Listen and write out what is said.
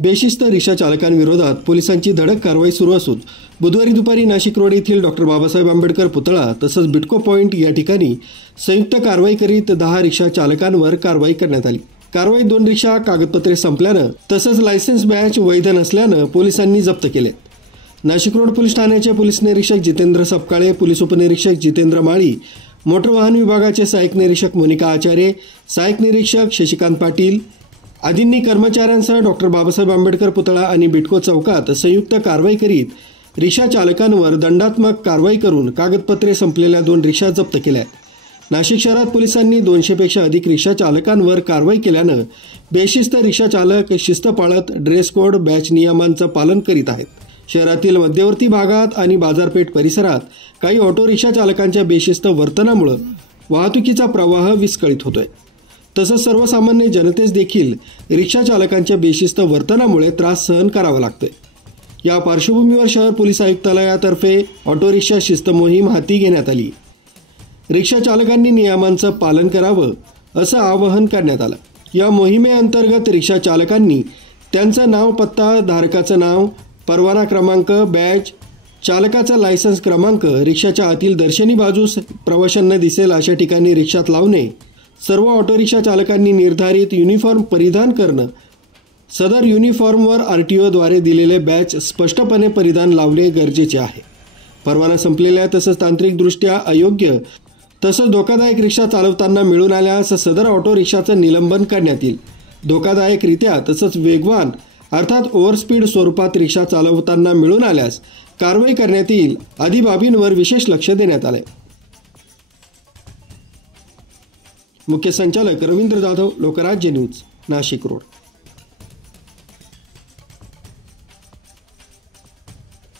बेशिस्त रिक्षा चालकांविरोधात पोलिसांची धडक कारवाई सुरू असून बुधवारी दुपारी नाशिक रोड येथील डॉक्टर बाबासाहेब आंबेडकर पुतळा तसंच बिटको पॉइंट या ठिकाणी संयुक्त कारवाई करीत 10 रिक्षा चालकांवर कारवाई करण्यात आली। कारवाईत 2 रिक्षा कागदपत्रे संपल्यानं तसंच लायसन्स बॅच वैध नसल्यानं पोलिसांनी जप्त केले। नाशिक रोड पोलीस ठाण्याचे पोलीस निरीक्षक जितेंद्र सपकाळे, पोलीस उपनिरीक्षक जितेंद्र माळी, मोटर वाहन विभागाचे सहाय्यक निरीक्षक मोनिका आचार्य, सहाय्यक निरीक्षक शशिकांत पाटील आदींनी कर्मचाऱ्यांसह डॉक्टर बाबासाहेब आंबेडकर पुतळा आणि बिटको चौकात संयुक्त कारवाई करीत रिक्षा चालकांवर दंडात्मक कारवाई करून कागदपत्रे संपलेल्या 2 रिक्षा जप्त केल्या। नाशिक शहरात पोलिसांनी 200 पेक्षा अधिक रिक्षा चालकांवर कारवाई केल्यानं बेशिस्त रिक्षा चालक शिस्त पाळत ड्रेस कोड बॅच नियमांचं पालन करीत आहेत। शहरातील मध्यवर्ती भागात आणि बाजारपेठ परिसरात काही ऑटो रिक्षा चालकांच्या बेशिस्त वर्तनामुळे वाहतुकीचा प्रवाह विस्कळीत होतोय। तसंच सर्वसामान्य जनतेस देखील रिक्षा चालकांच्या बेशिस्त वर्तनामुळे त्रास सहन करावा लागतोय। या पार्श्वभूमीवर शहर पोलीस आयुक्तालयातर्फे ऑटो रिक्षा शिस्त मोहीम हाती घेण्यात आली। रिक्षा चालकांनी नियमांचं पालन करावं असं आवाहन करण्यात आलं। या मोहिमेअंतर्गत रिक्षा चालकांनी त्यांचं नाव, पत्ता, धारकाचं नाव, परवाना क्रमांक, बॅच, चालकाचा लायसन्स क्रमांक रिक्षाच्या आतील दर्शनी बाजूस प्रवाशांना दिसेल अशा ठिकाणी रिक्षात लावणे, सर्व ऑटो रिक्षा चालकांनी निर्धारित युनिफॉर्म परिधान करणं, सदर युनिफॉर्मवर RTOद्वारे दिलेले बॅच स्पष्टपणे परिधान लावणे गरजेचे आहे। परवाना संपलेल्या तसंच तांत्रिकदृष्ट्या अयोग्य तसंच धोकादायक रिक्षा चालवताना मिळून आल्यास सदर ऑटो रिक्षाचं निलंबन करण्यात येईल। धोकादायकरित्या तसंच वेगवान अर्थात ओव्हरस्पीड स्वरूपात रिक्षा चालवताना मिळून आल्यास कारवाई करण्यात येईल आदी बाबींवर विशेष लक्ष देण्यात आले। मुख्य संचालक रवींद्र जाधव, लोकराज्य न्यूज, नाशिक रोड।